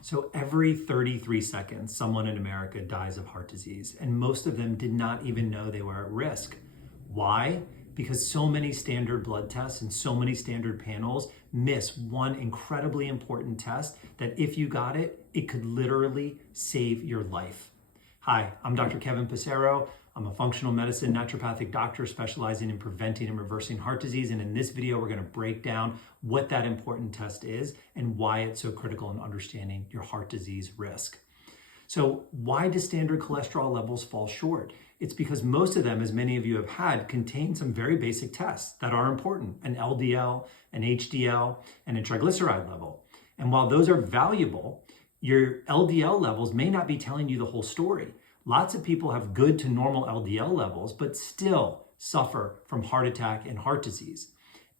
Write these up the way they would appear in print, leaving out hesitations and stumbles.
So every 33 seconds, someone in America dies of heart disease, and most of them did not even know they were at risk. Why? Because so many standard blood tests and so many standard panels miss one incredibly important test that if you got it, it could literally save your life. Hi, I'm Dr. Kevin Passero. I'm a functional medicine naturopathic doctor specializing in preventing and reversing heart disease. And in this video, we're going to break down what that important test is and why it's so critical in understanding your heart disease risk. So why do standard cholesterol levels fall short? It's because most of them, as many of you have had, contain some very basic tests that are important: an LDL, an HDL, and a triglyceride level. And while those are valuable, your LDL levels may not be telling you the whole story. Lots of people have good to normal LDL levels, but still suffer from heart attack and heart disease.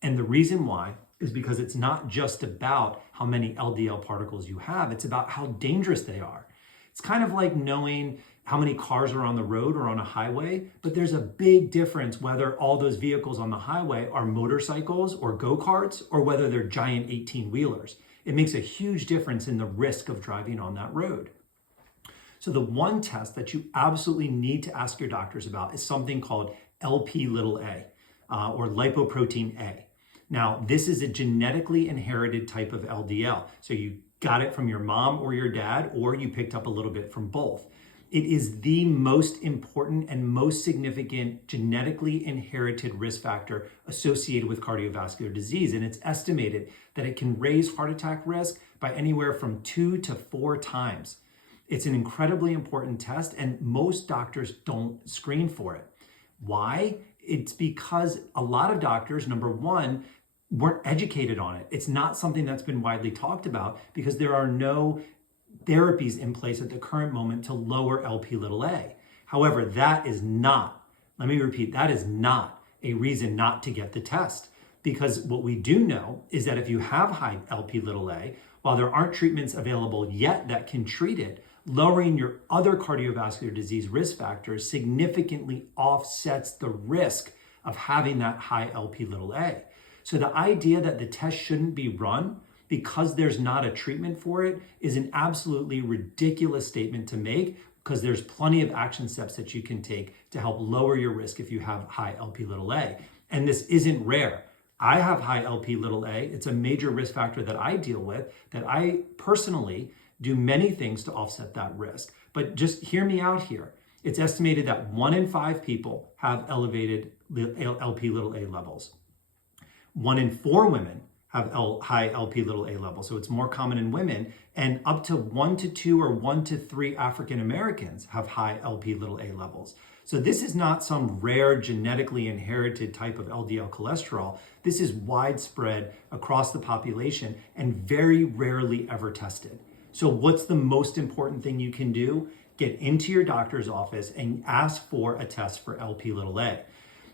And the reason why is because it's not just about how many LDL particles you have, it's about how dangerous they are. It's kind of like knowing how many cars are on the road or on a highway, but there's a big difference whether all those vehicles on the highway are motorcycles or go-karts or whether they're giant 18-wheelers. It makes a huge difference in the risk of driving on that road. So the one test that you absolutely need to ask your doctors about is something called Lp(a) or lipoprotein A. Now, this is a genetically inherited type of LDL. So you got it from your mom or your dad, or you picked up a little bit from both. It is the most important and most significant genetically inherited risk factor associated with cardiovascular disease. And it's estimated that it can raise heart attack risk by anywhere from 2 to 4 times. It's an incredibly important test, and most doctors don't screen for it. Why? It's because a lot of doctors, number one, weren't educated on it. It's not something that's been widely talked about because there are no therapies in place at the current moment to lower Lp(a). However, that is not, let me repeat, that is not a reason not to get the test. Because what we do know is that if you have high Lp(a), while there aren't treatments available yet that can treat it, lowering your other cardiovascular disease risk factors significantly offsets the risk of having that high Lp(a). So the idea that the test shouldn't be run because there's not a treatment for it is an absolutely ridiculous statement to make, because there's plenty of action steps that you can take to help lower your risk if you have high Lp(a). And this isn't rare. I have high Lp(a). It's a major risk factor that I deal with, that I personally do many things to offset that risk. But just hear me out here. It's estimated that 1 in 5 people have elevated Lp(a) levels. 1 in 4 women have high Lp(a) levels, so it's more common in women, and up to 1 to 2 or 1 to 3 African Americans have high Lp(a) levels. So this is not some rare genetically inherited type of LDL cholesterol. This is widespread across the population and very rarely ever tested. So what's the most important thing you can do? Get into your doctor's office and ask for a test for Lp(a).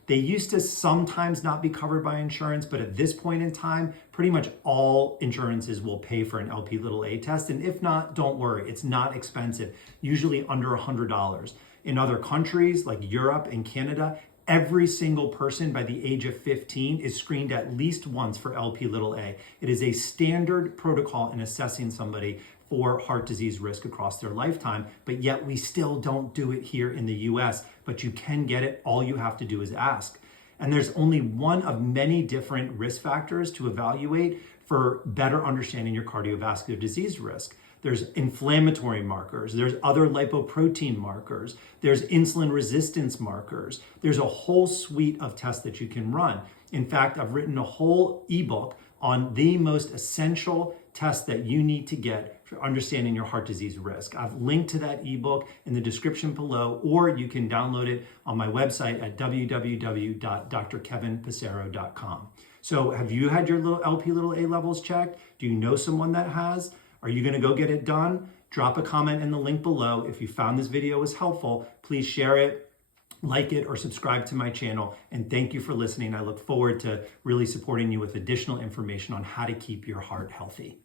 They used to sometimes not be covered by insurance, but at this point in time, pretty much all insurances will pay for an Lp(a) test. And if not, don't worry, it's not expensive, usually under $100. In other countries like Europe and Canada, every single person by the age of 15 is screened at least once for Lp(a). It is a standard protocol in assessing somebody for heart disease risk across their lifetime, but yet we still don't do it here in the US, but you can get it. All you have to do is ask. And there's only one of many different risk factors to evaluate for better understanding your cardiovascular disease risk. There's inflammatory markers, there's other lipoprotein markers, there's insulin resistance markers. There's a whole suite of tests that you can run. In fact, I've written a whole ebook on the most essential tests that you need to get for understanding your heart disease risk. I've linked to that ebook in the description below, or you can download it on my website at www.drkevinpassero.com. So have you had your Lp(a) levels checked? Do you know someone that has? Are you going to go get it done? Drop a comment in the link below. If you found this video was helpful, please share it, like it, or subscribe to my channel. And thank you for listening. I look forward to really supporting you with additional information on how to keep your heart healthy.